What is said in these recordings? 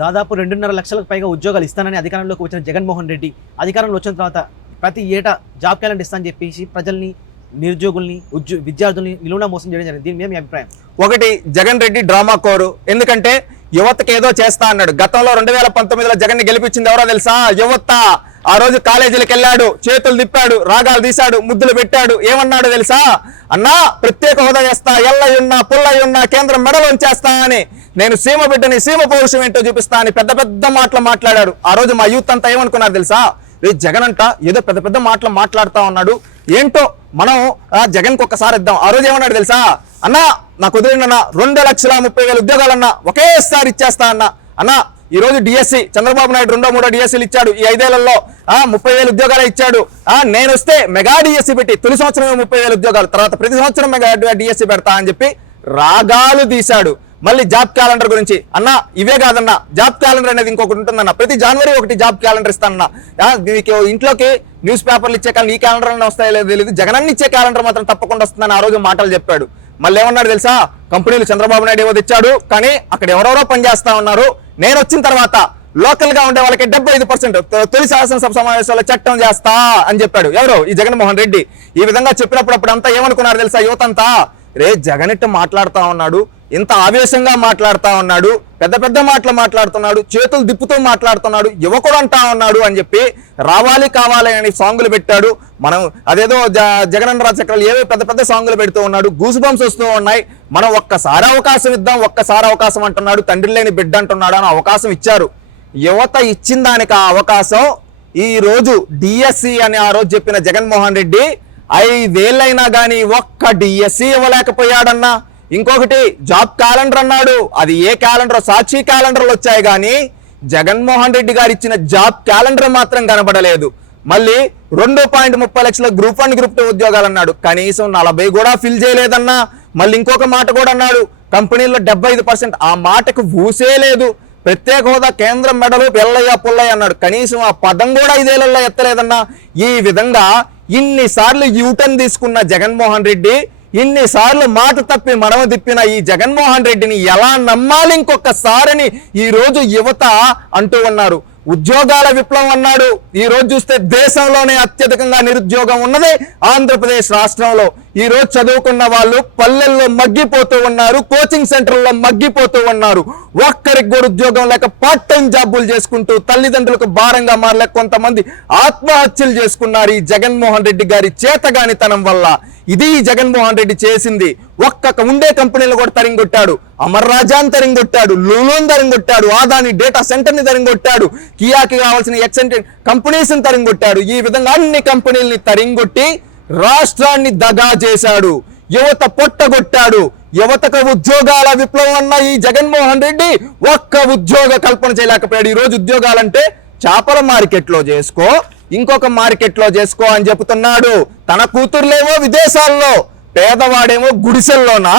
దాదాపు 2.5 లక్షలకు పైగా ఉద్యోగాలు ఇస్తానని అధికారంలోకి వచ్చిన జగన్మోహన్ రెడ్డి అధికారంలో వచ్చిన తర్వాత ప్రతి ఏటా జాబ్ క్యాలెండర్ ఇస్తానని చెప్పేసి ప్రజల్ని, నిరుద్యోగుల్ని, విద్యార్థుల్ని నిలువునా మోసం చేయడం జరిగింది. దీని మీద మీ అభిప్రాయం? ఒకటి, జగన్ రెడ్డి డ్రామా కోరు. ఎందుకంటే యువతకి ఏదో చేస్తా అన్నాడు. గతంలో 2019లో జగన్ ని గెలిపించింది ఎవరో తెలుసా? యువత. ఆ రోజు కాలేజీలకు వెళ్ళాడు, చేతులు తిప్పాడు, రాగాలు తీశాడు, ముద్దులు పెట్టాడు. ఏమన్నాడు తెలుసా? అన్నా ప్రత్యేక హోదా చేస్తా, ఎల్లయున్నా పుల్లయున్నా కేంద్రం మెడలోంచేస్తా అని, నేను సీమ బిడ్డని, సీమ పౌరుషం ఏంటో చూపిస్తా అని పెద్ద పెద్ద మాటలు మాట్లాడాడు. ఆ రోజు మా యూత్ అంతా ఏమనుకున్నారు తెలుసా? జగన్ అంట ఏదో పెద్ద పెద్ద మాటలు మాట్లాడుతా ఉన్నాడు, ఏంటో మనం జగన్కి ఒక్కసారి ఇద్దాం. ఆ రోజు ఏమన్నాడు తెలుసా? అన్నా నాకు వదిలిందన్నా 2,30,000 ఉద్యోగాలన్నా ఒకేసారి ఇచ్చేస్తా అన్నా. ఈ రోజు డిఎస్సి చంద్రబాబు నాయుడు 2-3 డిఎస్సీలు ఇచ్చాడు. ఈ 5 ఏళ్లలో 30,000 ఉద్యోగాలు ఇచ్చాడు. నేను వస్తే మెగా డిఎస్సి పెట్టి తొలి సంవత్సరం 30,000 ఉద్యోగాలు, తర్వాత ప్రతి సంవత్సరం మెగా డిఎస్సి పెడతా అని చెప్పి రాగాలు తీశాడు. మళ్ళీ జాబ్ క్యాలెండర్ గురించి అన్నా ఇవే కాదన్నా, జాబ్ క్యాలెండర్ అనేది ఇంకొకటి ఉంటుందన్న, ప్రతి జనవరి 1 జాబ్ క్యాలెండర్ ఇస్తానన్నా. మీకు ఇంట్లోకి న్యూస్ పేపర్లు ఇచ్చే కానీ ఈ క్యాలెండర్ అన్న వస్తాయో లేదో తెలియదు, జగన్ ఇచ్చే క్యాలెండర్ మాత్రం తప్పకుండా వస్తుందని ఆ రోజు మాటలు చెప్పాడు. మళ్ళీ ఏమన్నాడు తెలుసా? కంపెనీలు చంద్రబాబు నాయుడు ఏవో తెచ్చాడు, కానీ అక్కడ ఎవరెవరో పనిచేస్తా ఉన్నారు, నేను వచ్చిన తర్వాత లోకల్ గా ఉండే వాళ్ళకి 75% తొలి శాసనసభ సమావేశాల్లో చట్టం చేస్తా అని చెప్పాడు. ఎవరు? ఈ జగన్మోహన్ రెడ్డి. ఈ విధంగా చెప్పినప్పుడు అప్పుడంతా ఏమనుకున్నారు తెలుసా? యువతంతా జగన్ ఇట్ట మాట్లాడుతా ఉన్నాడు, ఇంత ఆవేశంగా మాట్లాడుతా ఉన్నాడు, పెద్ద పెద్ద మాటలు మాట్లాడుతున్నాడు, చేతులు దిప్పుతూ మాట్లాడుతున్నాడు, యువకుడు అంటా ఉన్నాడు అని చెప్పి రావాలి కావాలి అని సాంగులు పెట్టాడు. మనం అదేదో జగన్ రాజశేఖర్ ఏవో పెద్ద పెద్ద సాంగులు పెడుతూ ఉన్నాడు, గూస్ బంప్స్ వస్తూ ఉన్నాయి. మనం ఒక్కసారి అవకాశం ఇద్దాం, ఒక్కసారి అవకాశం అంటున్నాడు, తండ్రి లేని బిడ్డ అంటున్నాడు అని అవకాశం ఇచ్చారు. యువత ఇచ్చిన దానికి ఆ అవకాశం ఈ రోజు డిఎస్సి అని ఆ రోజు చెప్పిన జగన్మోహన్ రెడ్డి 5 ఏళ్ళైనా కానీ ఒక్క డిఎస్సి ఇవ్వలేకపోయాడన్నా. ఇంకొకటి జాబ్ క్యాలెండర్ అన్నాడు, అది ఏ క్యాలెండర్? సాక్షి క్యాలెండర్లు వచ్చాయి కానీ జగన్మోహన్ రెడ్డి గారు ఇచ్చిన జాబ్ క్యాలెండర్ మాత్రం కనబడలేదు. మళ్ళీ 2.30 లక్షల గ్రూప్ 1 గ్రూప్ 2 ఉద్యోగాలు అన్నాడు, కనీసం 40 కూడా ఫిల్ చేయలేదన్నా. మళ్ళీ ఇంకొక మాట కూడా అన్నాడు, కంపెనీల్లో 75%, ఆ మాటకు ఊసే లేదు. ప్రత్యేక హోదా కేంద్రం మెడలు ఎల్లయ్య పుల్లయ్య అన్నాడు, కనీసం ఆ పదం కూడా 5 ఏళ్లలో ఎత్తలేదన్నా. ఈ విధంగా ఇన్నిసార్లు యూటర్న్ తీసుకున్న జగన్మోహన్ రెడ్డి, ఇన్నిసార్లు మాట తప్పి మడమ తిప్పిన ఈ జగన్మోహన్ రెడ్డిని ఎలా నమ్మాలి ఇంకొకసారని ఈ రోజు యువత అంటూ ఉన్నారు. ఉద్యోగాల విప్లవం అన్నాడు. ఈ రోజు చూస్తే దేశంలోనే అత్యధికంగా నిరుద్యోగం ఉన్నది ఆంధ్రప్రదేశ్ రాష్ట్రంలో. ఈ రోజు చదువుకున్న వాళ్ళు పల్లెల్లో మగ్గిపోతూ ఉన్నారు, కోచింగ్ సెంటర్లో మగ్గిపోతూ ఉన్నారు. ఒక్కరికి కూడా ఉద్యోగం లేక పార్ట్ టైం జాబులు చేసుకుంటూ తల్లిదండ్రులకు భారంగా మారలేక కొంతమంది ఆత్మహత్యలు చేసుకున్నారు ఈ జగన్మోహన్ రెడ్డి గారి చేతగానితనం వల్ల. ఇది జగన్మోహన్ రెడ్డి చేసింది. ఒక్క ఉండే కంపెనీలు కూడా తరింగొట్టాడు, అమర్ రాజాని తరింగొట్టాడు, లూలోని తరింగొట్టాడు, ఆదాని డేటా సెంటర్ ని తరింగొట్టాడు, కియాకి కావాల్సిన ఎక్సెంటెడ్ కంపెనీస్ ని తరింగొట్టాడు. ఈ విధంగా అన్ని కంపెనీలని తరింగొట్టి రాష్ట్రాన్ని దగా చేశాడు, యువత పొట్టగొట్టాడు. యువతకు ఉద్యోగాల విప్లవం అన్న ఈ జగన్మోహన్ రెడ్డి ఒక్క ఉద్యోగ కల్పన చేయలేకపోయాడు. ఈ రోజు ఉద్యోగాలంటే చేపల మార్కెట్లో చేసుకో, ఇంకొక మార్కెట్లో చేసుకో అని చెబుతున్నాడు. తన కూతుర్లేమో విదేశాల్లో, పేదవాడేమో గుడిసెల్లోనా?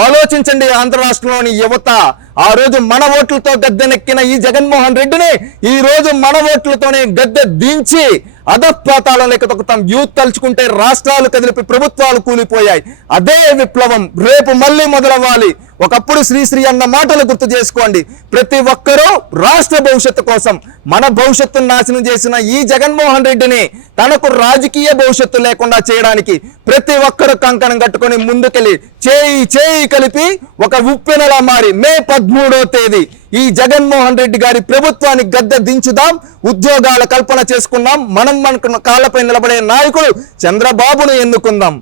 ఆలోచించండి ఆంధ్ర రాష్ట్రంలోని యువత. ఆ రోజు మన ఓట్లతో గద్దెనెక్కిన ఈ జగన్మోహన్ రెడ్డిని ఈ రోజు మన ఓట్లతోనే గద్దె దించి అధపాతాళం లెక్క తొక్కుతాం. యూత్ తలుచుకుంటే రాష్ట్రాలు కదిలిపి ప్రభుత్వాలు కూలిపోయాయి. అదే విప్లవం రేపు మళ్ళీ మొదలవ్వాలి. ఒకప్పుడు శ్రీశ్రీ అన్న మాటలు గుర్తు చేసుకోండి. ప్రతి ఒక్కరూ రాష్ట్ర భవిష్యత్తు కోసం, మన భవిష్యత్తును నాశనం చేసిన ఈ జగన్మోహన్ రెడ్డిని తనకు రాజకీయ భవిష్యత్తు లేకుండా చేయడానికి ప్రతి ఒక్కరూ కంకణం కట్టుకొని ముందుకెళ్ళి చేయి కలిపి ఒక ఉప్పెనలా మారి మే 13వ తేదీ ఈ జగన్మోహన్ రెడ్డి గారి ప్రభుత్వాన్ని గద్దె దించుదాం, ఉద్యోగాల కల్పన చేసుకుందాం, మనం మన కాళ్ళపై నిలబడే నాయకుడు చంద్రబాబును ఎన్నుకుందాం.